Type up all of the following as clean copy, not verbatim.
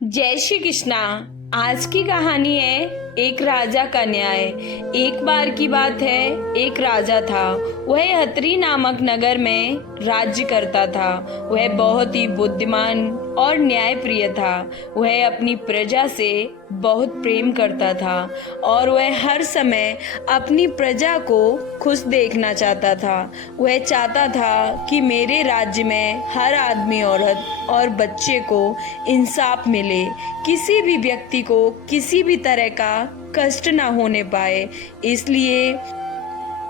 जय श्री कृष्णा। आज की कहानी है एक राजा का न्याय। एक बार की बात है, एक राजा था। वह हथरी नामक नगर में राज्य करता था। वह बहुत ही बुद्धिमान और न्यायप्रिय था। वह अपनी प्रजा से बहुत प्रेम करता था और वह हर समय अपनी प्रजा को खुश देखना चाहता था। वह चाहता था कि मेरे राज्य में हर आदमी, औरत और बच्चे को इंसाफ मिले। किसी भी व्यक्ति को किसी भी तरह का कष्ट ना होने पाए। इसलिए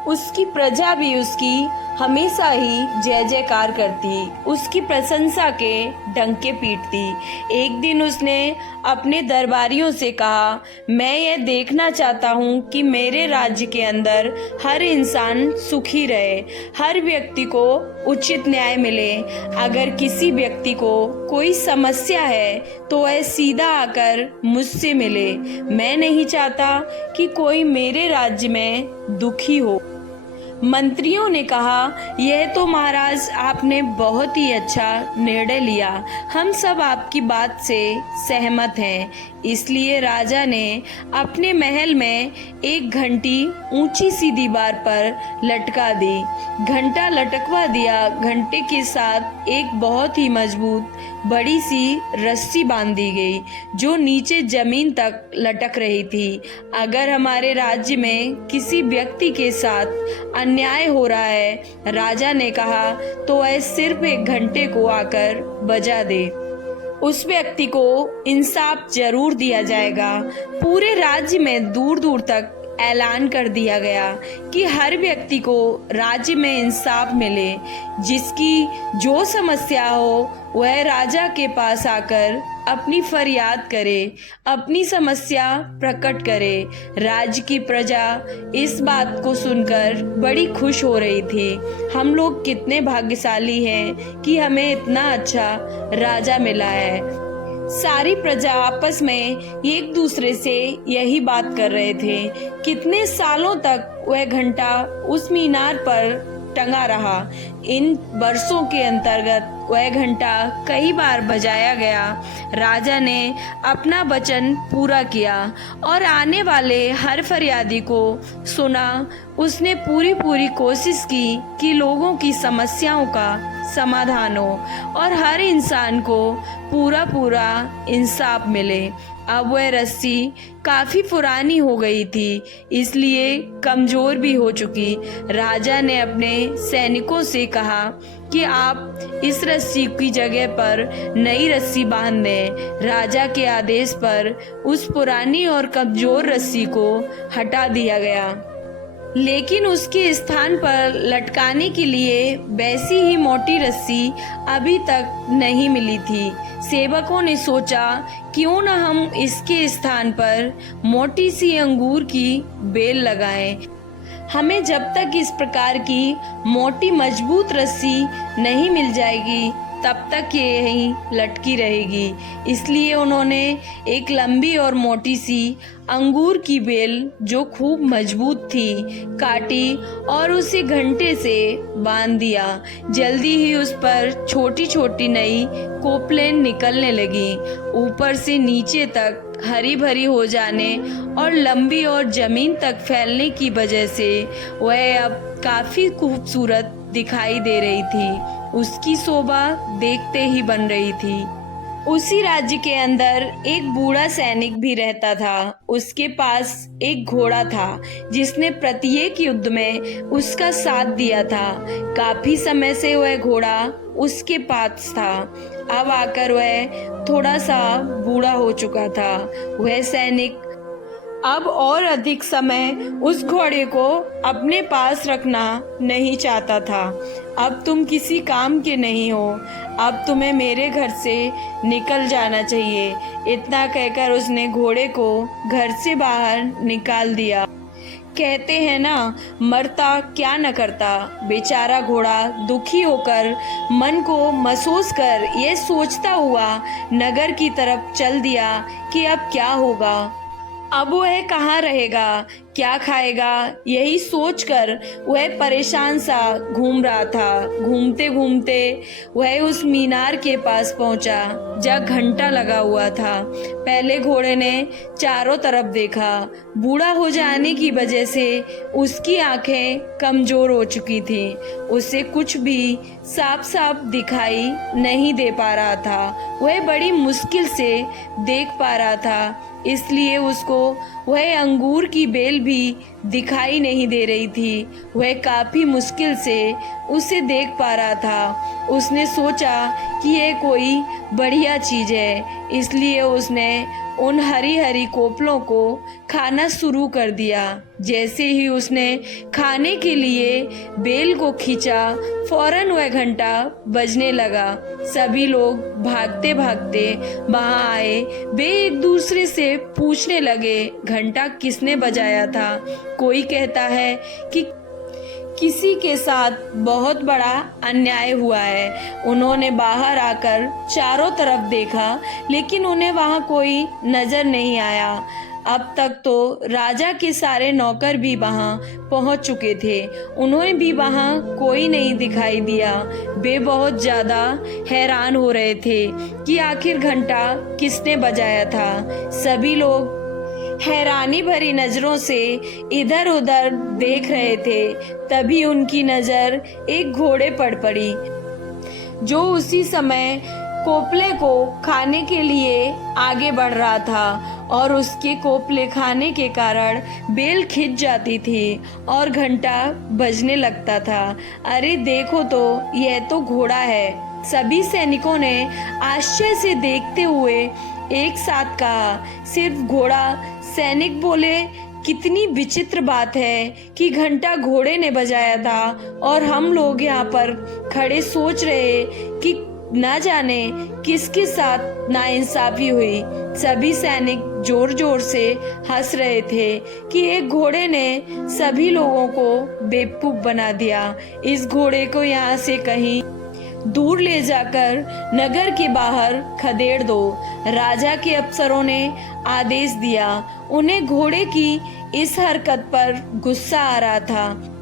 उसकी प्रजा भी उसकी हमेशा ही जय जयकार करती, उसकी प्रशंसा के डंके पीटती। एक दिन उसने अपने दरबारियों से कहा, मैं यह देखना चाहता हूँ कि मेरे राज्य के अंदर हर इंसान सुखी रहे, हर व्यक्ति को उचित न्याय मिले। अगर किसी व्यक्ति को कोई समस्या है तो वह सीधा आकर मुझसे मिले। मैं नहीं चाहता कि कोई मेरे राज्य में दुखी हो। मंत्रियों ने कहा, यह तो महाराज आपने बहुत ही अच्छा निर्णय लिया। हम सब आपकी बात से सहमत हैं। इसलिए राजा ने अपने महल में एक घंटी ऊंची सी दीवार पर लटका दी। घंटा लटकवा दिया। घंटे के साथ एक बहुत ही मजबूत बड़ी सी रस्सी बांध दी गई जो नीचे जमीन तक लटक रही थी। अगर हमारे राज्य में किसी व्यक्ति के साथ अन्याय हो रहा है, राजा ने कहा, तो वह सिर्फ एक घंटे को आकर बजा दे। उस व्यक्ति को इंसाफ जरूर दिया जाएगा। पूरे राज्य में दूर दूर तक ऐलान कर दिया गया कि हर व्यक्ति को राज्य में इंसाफ मिले। जिसकी जो समस्या हो वह राजा के पास आकर अपनी फरियाद करे, अपनी समस्या प्रकट करे। राज्य की प्रजा इस बात को सुनकर बड़ी खुश हो रही थी। हम लोग कितने भाग्यशाली हैं कि हमें इतना अच्छा राजा मिला है। सारी प्रजा आपस में एक दूसरे से यही बात कर रहे थे। कितने सालों तक वह घंटा उस मीनार पर टंगा रहा। इन वर्षों के अंतर्गत वह घंटा कई बार बजाया गया। राजा ने अपना वचन पूरा किया और आने वाले हर फरियादी को सुना। उसने पूरी कोशिश की कि लोगों की समस्याओं का समाधान हो और हर इंसान को पूरा इंसाफ मिले। अब वह रस्सी काफी पुरानी हो गई थी, इसलिए कमजोर भी हो चुकी। राजा ने अपने सैनिकों से कहा कि आप इस रस्सी की जगह पर नई रस्सी बांध दें। राजा के आदेश पर उस पुरानी और कमजोर रस्सी को हटा दिया गया, लेकिन उसके स्थान पर लटकाने के लिए वैसी ही मोटी रस्सी अभी तक नहीं मिली थी। सेवकों ने सोचा, क्यों न हम इसके स्थान पर मोटी सी अंगूर की बेल लगाएं। हमें जब तक इस प्रकार की मोटी मजबूत रस्सी नहीं मिल जाएगी तब तक ये यहीं लटकी रहेगी। इसलिए उन्होंने एक लंबी और मोटी सी अंगूर की बेल जो खूब मजबूत थी काटी और उसे घंटे से बांध दिया। जल्दी ही उस पर छोटी छोटी नई कोपलें निकलने लगी। ऊपर से नीचे तक हरी भरी हो जाने और लंबी और जमीन तक फैलने की वजह से वह अब काफी खूबसूरत दिखाई दे रही थी। उसकी शोभा देखते ही बन रही थी। उसी राज्य के अंदर एक बूढ़ा सैनिक भी रहता था। उसके पास एक घोड़ा था जिसने प्रत्येक युद्ध में उसका साथ दिया था। काफी समय से वह घोड़ा उसके पास था। अब आकर वह थोड़ा सा बूढ़ा हो चुका था। वह सैनिक अब और अधिक समय उस घोड़े को अपने पास रखना नहीं चाहता था। अब तुम किसी काम के नहीं हो, अब तुम्हें मेरे घर से निकल जाना चाहिए। इतना कहकर उसने घोड़े को घर से बाहर निकाल दिया। कहते हैं ना, मरता क्या न करता। बेचारा घोड़ा दुखी होकर मन को महसूस कर ये सोचता हुआ नगर की तरफ चल दिया कि अब क्या होगा, अब वह कहाँ रहेगा, क्या खाएगा, यही सोचकर वह परेशान सा घूम रहा था। घूमते घूमते वह उस मीनार के पास पहुंचा जहाँ घंटा लगा हुआ था। पहले घोड़े ने चारों तरफ देखा। बूढ़ा हो जाने की वजह से उसकी आंखें कमजोर हो चुकी थी। उसे कुछ भी साफ साफ दिखाई नहीं दे पा रहा था। वह बड़ी मुश्किल से देख पा रहा था, इसलिए उसको वह अंगूर की बेल भी दिखाई नहीं दे रही थी। वह काफी मुश्किल से उसे देख पा रहा था। उसने सोचा कि यह कोई बढ़िया चीज है, इसलिए उसने उन हरी हरी कोपलों को खाना शुरू कर दिया। जैसे ही उसने खाने के लिए बेल को खींचा, फौरन वह घंटा बजने लगा। सभी लोग भागते भागते वहां आए। वे एक दूसरे से पूछने लगे, घंटा किसने बजाया था? कोई कहता है कि किसी के साथ बहुत बड़ा अन्याय हुआ है। उन्होंने बाहर आकर चारों तरफ देखा, लेकिन उन्हें वहां कोई नजर नहीं आया। अब तक तो राजा के सारे नौकर भी वहां पहुंच चुके थे, उन्हें भी वहां कोई नहीं दिखाई दिया। वे बहुत ज्यादा हैरान हो रहे थे कि आखिर घंटा किसने बजाया था। सभी लोग हैरानी भरी नजरों से इधर उधर देख रहे थे। तभी उनकी नजर एक घोड़े पर पड़ी जो उसी समय कोपले को खाने के लिए आगे बढ़ रहा था, और उसके कोपले खाने के कारण बेल खिंच जाती थी और घंटा बजने लगता था। अरे देखो तो, यह तो घोड़ा है। सभी सैनिकों ने आश्चर्य से देखते हुए एक साथ कहा, सिर्फ घोड़ा? सैनिक बोले, कितनी विचित्र बात है कि घंटा घोड़े ने बजाया था, और हम लोग यहाँ पर खड़े सोच रहे कि ना जाने किसके साथ नाइंसाफी हुई। सभी सैनिक जोर जोर से हंस रहे थे कि एक घोड़े ने सभी लोगों को बेवकूफ बना दिया। इस घोड़े को यहाँ से कहीं दूर ले जाकर नगर के बाहर खदेड़ दो। राजा के अफसरों ने आदेश दिया। उन्हें घोड़े की इस हरकत पर गुस्सा आ रहा था।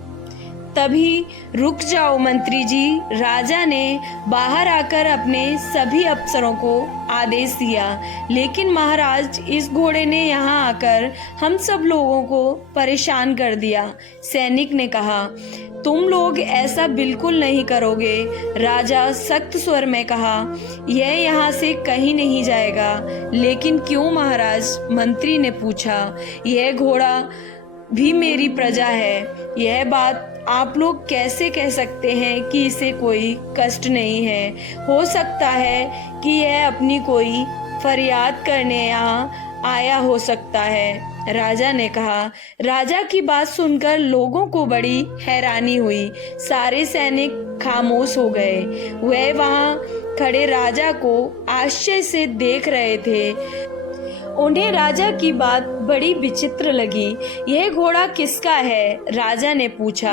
तभी, रुक जाओ मंत्री जी, राजा ने बाहर आकर अपने सभी अफसरों को आदेश दिया। लेकिन महाराज, इस घोड़े ने यहाँ आकर हम सब लोगों को परेशान कर दिया। सैनिक ने कहा, तुम लोग ऐसा बिल्कुल नहीं करोगे। राजा सख्त स्वर में कहा, यह यहाँ से कहीं नहीं जाएगा। लेकिन क्यों महाराज? मंत्री ने पूछा। यह घोड़ा भी मेरी प्रजा है। यह बात आप लोग कैसे कह सकते हैं कि इसे कोई कष्ट नहीं है? हो सकता है कि यह अपनी कोई फरियाद करने यहाँ आया हो सकता है, राजा ने कहा। राजा की बात सुनकर लोगों को बड़ी हैरानी हुई। सारे सैनिक खामोश हो गए। वह वहां खड़े राजा को आश्चर्य से देख रहे थे। उन्हें राजा की बात बड़ी विचित्र लगी। यह घोड़ा किसका है? राजा ने पूछा।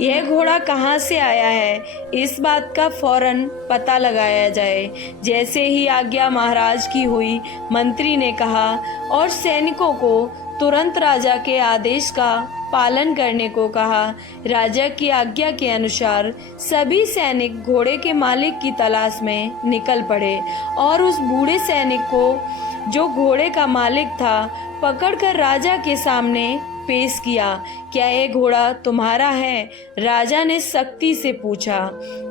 यह घोड़ा कहाँ से आया है? इस बात का फौरन पता लगाया जाए। जैसे ही आज्ञा महाराज की हुई, मंत्री ने कहा, और सैनिकों को तुरंत राजा के आदेश का पालन करने को कहा। राजा की आज्ञा के अनुसार सभी सैनिक घोड़े के मालिक की तलाश में निकल पड़े और उस बूढ़े सैनिक को, जो घोड़े का मालिक था, पकड़कर राजा के सामने पेश किया। क्या यह घोड़ा तुम्हारा है? राजा ने सख्ती से पूछा।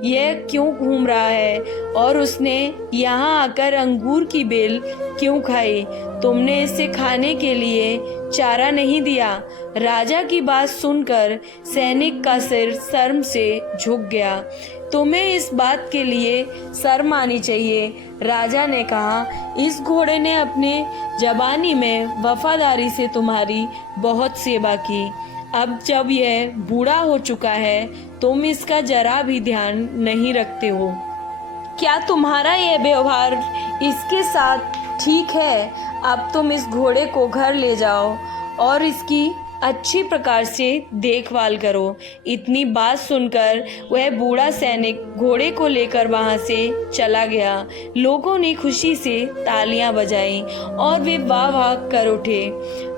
यह क्यों घूम रहा है और उसने यहाँ आकर अंगूर की बेल क्यों खाई? तुमने इसे खाने के लिए चारा नहीं दिया? राजा की बात सुनकर सैनिक का सिर शर्म से झुक गया। तुम्हें इस बात के लिए शर्म आनी चाहिए, राजा ने कहा। इस घोड़े ने अपने जवानी में वफादारी से तुम्हारी बहुत सेवा की। अब जब यह बूढ़ा हो चुका है, तुम इसका जरा भी ध्यान नहीं रखते हो। क्या तुम्हारा यह व्यवहार इसके साथ ठीक है? अब तुम इस घोड़े को घर ले जाओ और इसकी अच्छी प्रकार से देखभाल करो। इतनी बात सुनकर वह बूढ़ा सैनिक घोड़े को लेकर वहां से चला गया। लोगों ने खुशी से तालियां बजाई और वे वाह वाह कर उठे।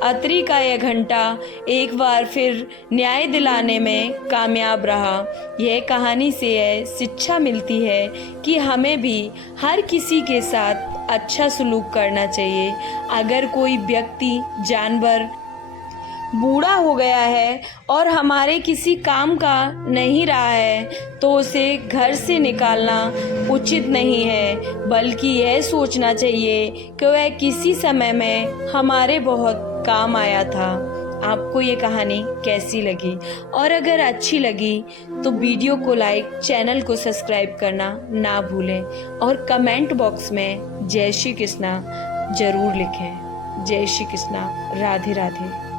अतरी का यह घंटा एक बार फिर न्याय दिलाने में कामयाब रहा। यह कहानी से यह शिक्षा मिलती है कि हमें भी हर किसी के साथ अच्छा सलूक करना चाहिए। अगर कोई व्यक्ति, जानवर बूढ़ा हो गया है और हमारे किसी काम का नहीं रहा है तो उसे घर से निकालना उचित नहीं है, बल्कि यह सोचना चाहिए कि वह किसी समय में हमारे बहुत काम आया था। आपको ये कहानी कैसी लगी? और अगर अच्छी लगी तो वीडियो को लाइक, चैनल को सब्सक्राइब करना ना भूलें और कमेंट बॉक्स में जय श्री कृष्णा जरूर लिखें। जय श्री कृष्णा। राधे राधे।